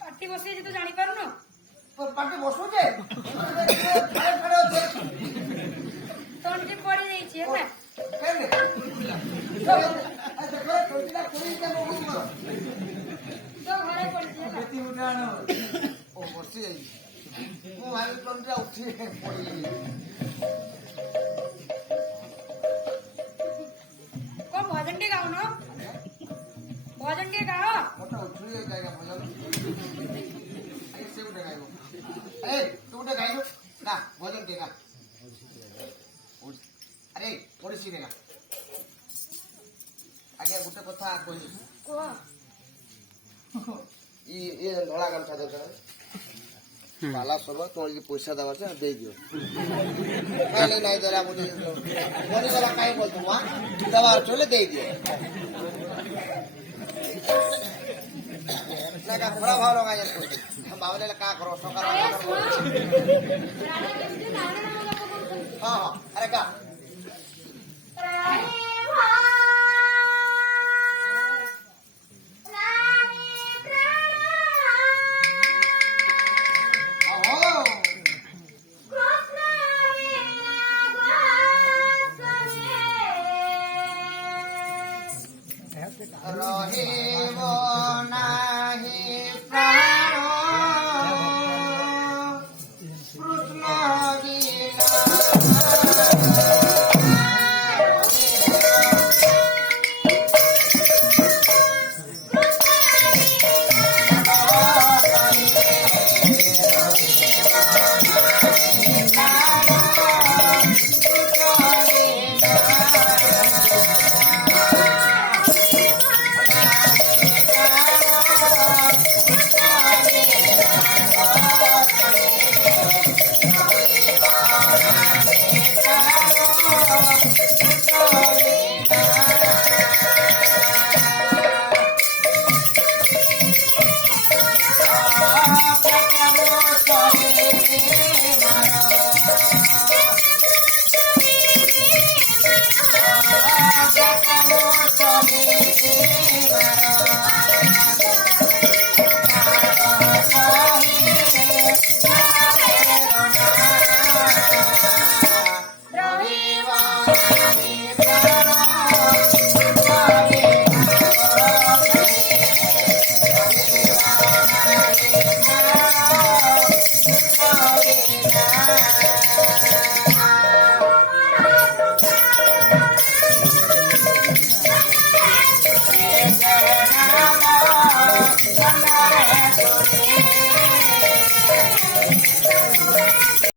पार्टी बसे जे तो जानी पारनो पर पार्टी बसो जे तोंटी पड़ी नहीं छे ना केने तो देखो टोटीला कोई के मोगु मरो तो घरे पड़ी छे ना बेटी उठानो ओ बसी जाई मो भाई टोटीला उठी पड़ी को भजन के गाओ ना भजन के गाओ मोटा उठी जाएगा भजन ऐसे उठे गाइबो ए तू उठे गाइबो ना भजन के गा अरे ओडिसी देगा आगे गुटे कथा कहि को ये धड़ा गामछा दे पाला सब तो ये पैसा दवा से दे दियो नहीं नहीं जरा मुझे कोनी वाला काई बोल तुम दवा चले दे दियो लगा बड़ा भाव लगा ये हम बावले का करो सकार हां अरे का